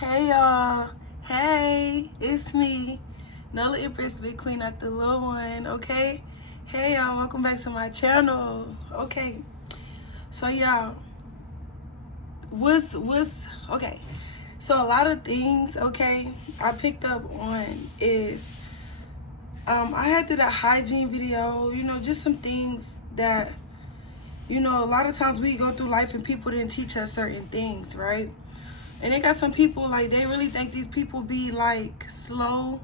Hey y'all. Hey, it's me, Nola Empress, Big Queen, not the little one, okay? Hey y'all, welcome back to my channel. Okay. So y'all, what's okay. So a lot of things, okay, I picked up on is I had did a hygiene video, just some things that a lot of times we go through life and people didn't teach us certain things, right? And they got some people like they really think these people be like slow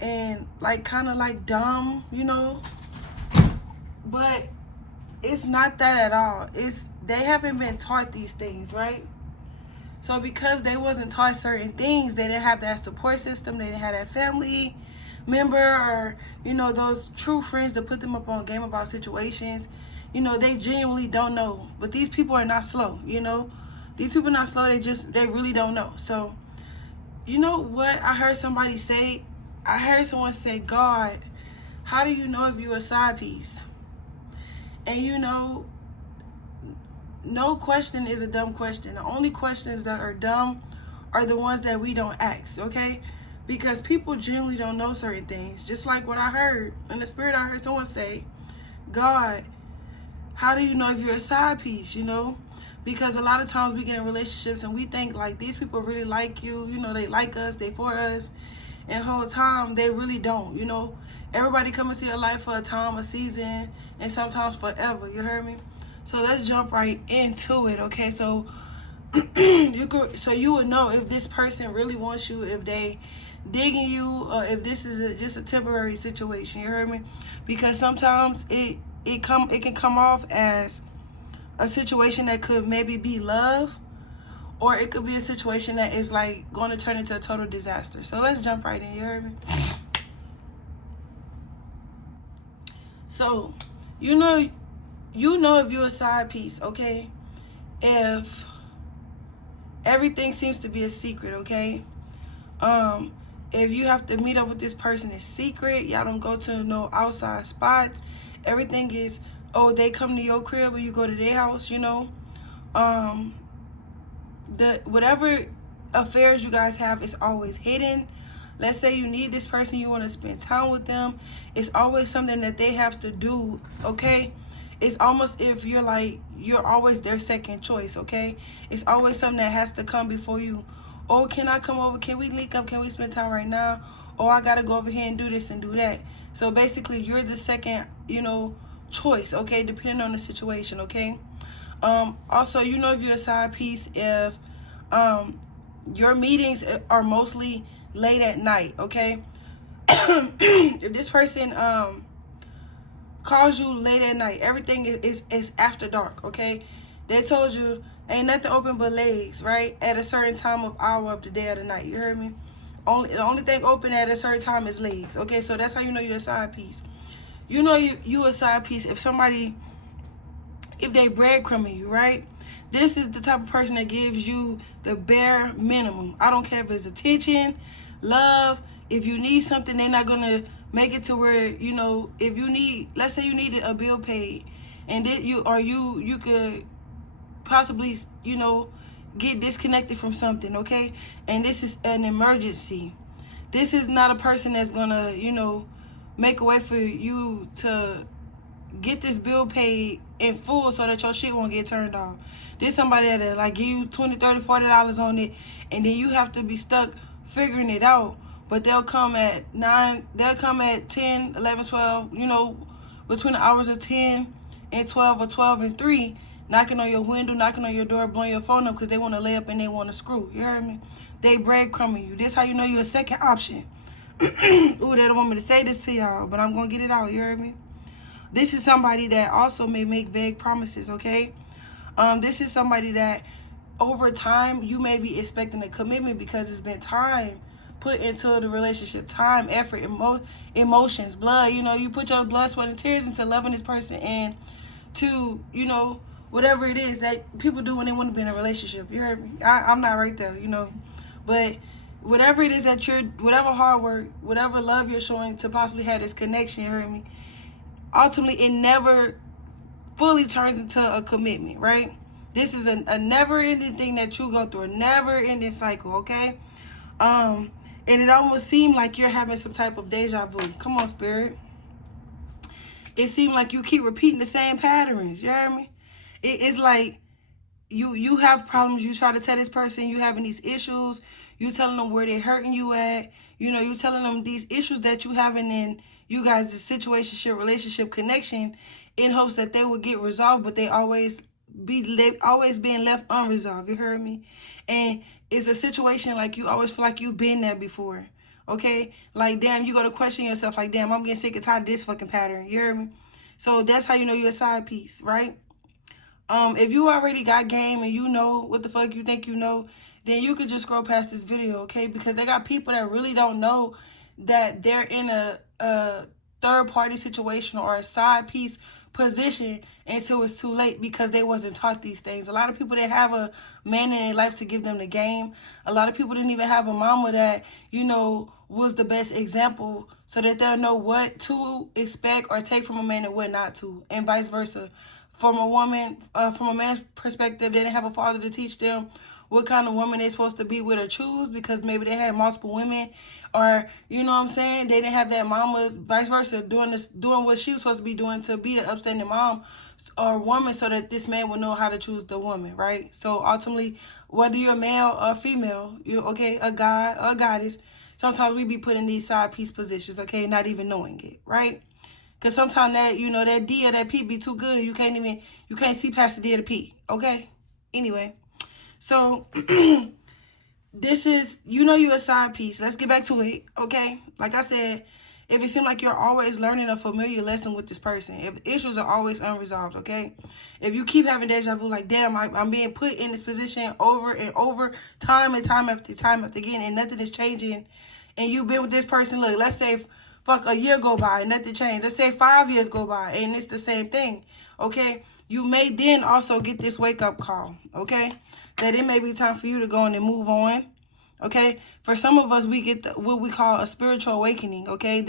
and like kind of like dumb. But it's not that at all. It's they haven't been taught these things, right? So because they wasn't taught certain things, they didn't have that support system, they didn't have that family member or those true friends to put them up on game about situations. They genuinely don't know. But these people are not slow. These people are not slow, they really don't know. So you know what I heard somebody say? I heard someone say, God, how do you know if you're a side piece? And no question is a dumb question. The only questions that are dumb are the ones that we don't ask, okay? Because people generally don't know certain things. Just like what I heard in the spirit, I heard someone say, God, how do you know if you're a side piece? Because a lot of times we get in relationships and we think like these people really like you, they like us, they for us, and whole time they really don't. Everybody come into your life for a time, a season, and sometimes forever. You heard me? So let's jump right into it, okay? So you would know if this person really wants you, if they digging you, or if this is just a temporary situation. You heard me? Because sometimes it can come off as a situation that could maybe be love, or it could be a situation that is like going to turn into a total disaster. So let's jump right in. You heard me? So you know if you're a side piece, okay? If everything seems to be a secret, okay? Um, if you have to meet up with this person in secret, y'all don't go to no outside spots. Everything is, oh, they come to your crib or you go to their house. Um, the whatever affairs you guys have is always hidden. Let's say you need this person, you want to spend time with them. It's always something that they have to do, okay? It's almost if you're always their second choice, okay? It's always something that has to come before you. Oh, can I come over? Can we link up? Can we spend time right now? Oh, I gotta go over here and do this and do that. So basically, you're the second, choice, okay? Depending on the situation, okay? Also, if you're a side piece if your meetings are mostly late at night, okay? If this person calls you late at night, everything is after dark, okay? They told you ain't nothing open but legs, right? At a certain time of hour of the day or the night. You heard me? The only thing open at a certain time is legs, okay? So that's how you know you're a side piece. You a side piece if they breadcrumbing you, right? This is the type of person that gives you the bare minimum. I don't care if it's attention, love. If you need something, they're not gonna make it to where if you need, let's say you needed a bill paid, and then you could possibly get disconnected from something, okay? And this is an emergency. This is not a person that's gonna make a way for you to get this bill paid in full so that your shit won't get turned off. There's somebody that like give you $20, $30, $40 on it, and then you have to be stuck figuring it out. But they'll come at 9, they'll come at 10, 11, 12, between the hours of 10 and 12 or 12 and 3, knocking on your window, knocking on your door, blowing your phone up because they want to lay up and they want to screw. You heard me? They breadcrumbing you. This how you know you're a second option. Ooh, they don't want me to say this to y'all, but I'm going to get it out. You heard me? This is somebody that also may make vague promises, okay? This is somebody that over time you may be expecting a commitment because it's been time put into the relationship, time, effort, emotions, blood. You put your blood, sweat, and tears into loving this person and to, whatever it is that people do when they want to be in a relationship. You heard me? I'm not right there, but whatever it is that whatever hard work, whatever love you're showing to possibly have this connection, you heard me? Ultimately, it never fully turns into a commitment, right? This is a never-ending thing that you go through, a never-ending cycle, okay? And it almost seemed like you're having some type of deja vu. Come on, Spirit. It seemed like you keep repeating the same patterns. You hear me? It's like you have problems. You try to tell this person you having these issues. You telling them where they hurting you at. You know, you telling them these issues that you having in you guys' situationship, relationship, connection, in hopes that they will get resolved, but they always being left unresolved. You heard me? And it's a situation like you always feel like you've been there before. Okay? Like, damn, you got to question yourself. Like, damn, I'm getting sick and tired of this fucking pattern. You heard me? So that's how you know you're a side piece, right? If you already got game and you know what the fuck you think you know, then you could just scroll past this video, okay? Because they got people that really don't know that they're in a third-party situation or a side piece position until it's too late because they wasn't taught these things. A lot of people that have a man in their life to give them the game. A lot of people didn't even have a mama that, you know, was the best example so that they'll know what to expect or take from a man and what not to, and vice versa. From a man's perspective, they didn't have a father to teach them what kind of woman they're supposed to be with or choose because maybe they had multiple women, or you know what I'm saying, they didn't have that mama, vice versa, doing what she was supposed to be doing to be an upstanding mom or woman so that this man would know how to choose the woman, right? So ultimately, whether you're a male or female, you're okay, a guy or a goddess, sometimes we be put in these side piece positions, okay, not even knowing it, right? Because sometimes that, you know, that D or that P be too good. You can't see past the D or the P. Okay? Anyway. So, this is, you know, you're a side piece. Let's get back to it. Okay? Like I said, if it seems like you're always learning a familiar lesson with this person, if issues are always unresolved, okay? If you keep having deja vu, like, damn, I'm being put in this position over and over, time and time after time after again, and nothing is changing, and you've been with this person, look, let's say, fuck, a year go by and nothing changed. Let's say 5 years go by and it's the same thing, okay? You may then also get this wake-up call, okay? That it may be time for you to go on and move on, okay? For some of us, we get what we call a spiritual awakening, okay?